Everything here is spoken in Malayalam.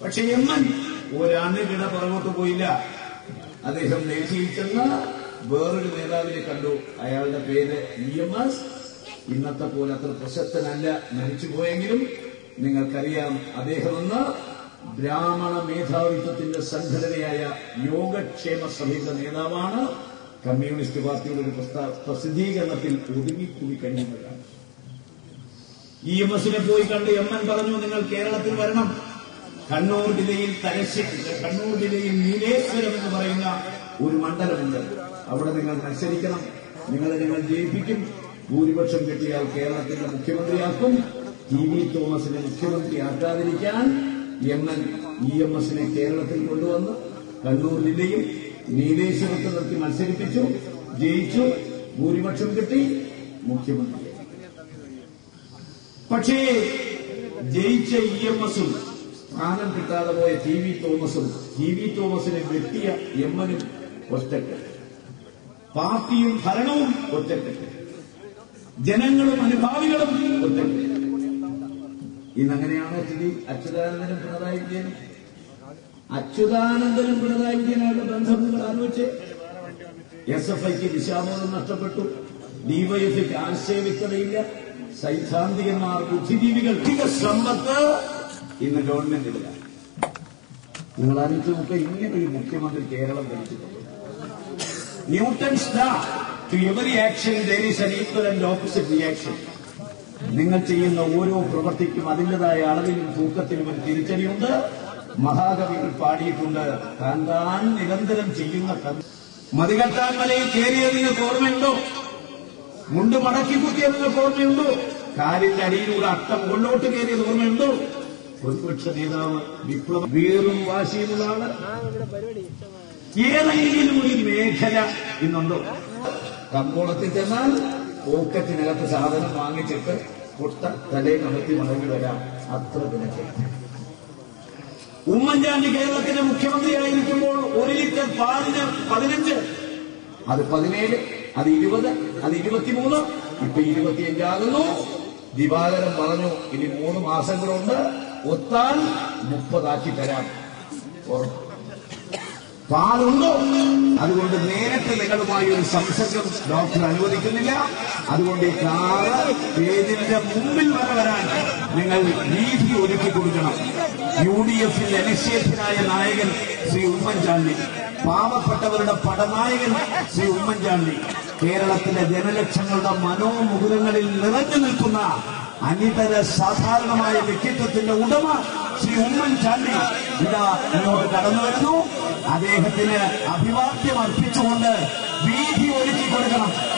പക്ഷെ എമ്മൻ ഒരണുകിട പുറകോട്ട് പോയില്ല. അദ്ദേഹം ഡൽഹിയിൽ ചെന്ന് വേറൊരു നേതാവിനെ കണ്ടു. അയാളുടെ പേര് EMS. ഇന്നത്തെ പോലെ അത്ര പ്രശസ്തനല്ല, മരിച്ചുപോയെങ്കിലും നിങ്ങൾക്കറിയാം. അദ്ദേഹം ഇന്ന് ബ്രാഹ്മണ മേധാവിത്വത്തിന്റെ സംഘടനയായ യോഗക്ഷേമ സഭയുടെ നേതാവാണ്. കമ്മ്യൂണിസ്റ്റ് പാർട്ടിയുടെ ഒരു പ്രസിദ്ധീകരണത്തിൽ ഒതുങ്ങിക്കൂടി കഴിയുന്നതാണ്. EMSനെ പോയി കണ്ട് എമ്മൻ പറഞ്ഞു, നിങ്ങൾ കേരളത്തിൽ വരണം. കണ്ണൂർ ജില്ലയിൽ നീലേശ്വരം എന്ന് പറയുന്ന ഒരു മണ്ഡലമുണ്ട്. അവിടെ നിങ്ങൾ മത്സരിക്കണം. നിങ്ങളെ ഞങ്ങൾ ജയിപ്പിക്കും. ഭൂരിപക്ഷം കിട്ടിയാൽ കേരളത്തിന്റെ മുഖ്യമന്ത്രിയാക്കും. TV തോമസിനെ മുഖ്യമന്ത്രിയാക്കാതിരിക്കാൻ എമ്മൻ EMSനെ കേരളത്തിൽ കൊണ്ടുവന്ന് കണ്ണൂർ ജില്ലയിൽ നീലേശ്വരത്ത് നിർത്തി മത്സരിപ്പിച്ചു. ജയിച്ചു. ഭൂരിപക്ഷം കിട്ടി. മുഖ്യമന്ത്രി. പക്ഷേ ജയിച്ച EMSും സ്ഥാനം കിട്ടാതെ പോയ TV തോമസിനെ വെട്ടിയ എമ്മനും ഒറ്റക്കെട്ട്. പാർട്ടിയും ഭരണവും ഒറ്റക്കെട്ട്. ജനങ്ങളും അനുഭാവികളും ഒറ്റക്കെട്ട്. ഇന്നങ്ങനെയാണോ സ്ഥിതി? അച്യുതാനന്ദനും പിണറായി വിജയനായിട്ട് ബന്ധം നിങ്ങൾ ആലോചിച്ച്. SFIക്ക് ദിശാബോധം നഷ്ടപ്പെട്ടു. DYFക്ക് ആശയവ്യക്തതയില്ല. സൈദ്ധാന്തികന്മാർ, ബുദ്ധിജീവികൾ, സമ്പത്ത് ഇന്ന് ഗവൺമെന്റില്ല. നിങ്ങൾ ആലോചിച്ച് നോക്കുക, ഇങ്ങനെ ഒരു മുഖ്യമന്ത്രി കേരളം ഭരിച്ചിട്ടുണ്ട്. Newton's law, to every action there is an equal and opposite reaction. നിങ്ങൾ ചെയ്യുന്ന ഓരോ പ്രവൃത്തിക്കും അതിൻ്റെതായ അളവിലും തൂക്കത്തിലും ഒരു തിരിച്ചടിയുണ്ട്. മഹാകവികൾ പാടിയിട്ടുണ്ട്, താൻ നിരന്തരം ചെയ്യുന്ന മതികെട്ടാൻ മലയിൽ കയറിയത് നിങ്ങൾക്ക് ഓർമ്മയുണ്ടോ? മുണ്ട് മടക്കി കുത്തിയത് നിങ്ങൾക്ക് ഓർമ്മയുണ്ടോ? കാലിന്റെ അടിയിലൂടെ അട്ടം മുകളിലോട്ട് കയറിയത് ഓർമ്മയുണ്ടോ? പ്രതിപക്ഷ നേതാവ് വീറും വാശിയുമുള്ള ആള്. ഏതെങ്കിലും ഒരു മേഖല ഇന്നുണ്ടോ? കമ്പോളത്തിൽ ചെന്നാൽ പോക്കറ്റിനകത്ത് സാധനം വാങ്ങിച്ചിട്ട് പൊട്ട തലേ കമത്തി മടങ്ങി വരാം. അത്ര ദിനത്തിൽ ഉമ്മൻചാണ്ടി കേരളത്തിന്റെ മുഖ്യമന്ത്രിയായിരിക്കുമ്പോൾ 1 ലിറ്റർ പാലിന് 15, അത് 17, അത് 20, അത് 23, ഇപ്പൊ 25 ആകുന്നു. ദിവാകരൻ പറഞ്ഞു, ഇനി 3 മാസങ്ങളുണ്ട്, ഒത്താൽ 30 ആക്കി തരാം. പാലുണ്ടോ? അതുകൊണ്ട് നേരിട്ട് നിങ്ങളുമായി ഒരു സംസർഗം ഡോക്ടർ അനുവദിക്കുന്നില്ല. അതുകൊണ്ട് ഈ കാറ് സ്റ്റേജിന്റെ മുമ്പിൽ വരാൻ നിങ്ങൾ വീതി ഒരുക്കി കൊടുക്കണം. UDFിൽ അനിശ്ചയത്തിനായ നായകൻ ശ്രീ ഉമ്മൻചാണ്ടി, പാവപ്പെട്ടവരുടെ പടനായകൻ ശ്രീ ഉമ്മൻചാണ്ടി, കേരളത്തിലെ ജനലക്ഷങ്ങളുടെ മനോമുകുരങ്ങളിൽ നിറഞ്ഞു നിൽക്കുന്ന അനിതര സാധാരണമായ വ്യക്തിത്വത്തിന്റെ ഉടമ ശ്രീ ഉമ്മൻചാണ്ടി ഇതാ ഇങ്ങോട്ട് കടന്നു വരുന്നു. അദ്ദേഹത്തിന് അഭിവാദ്യം അർപ്പിച്ചുകൊണ്ട് വീതി ഒരുക്കി കൊടുക്കണം.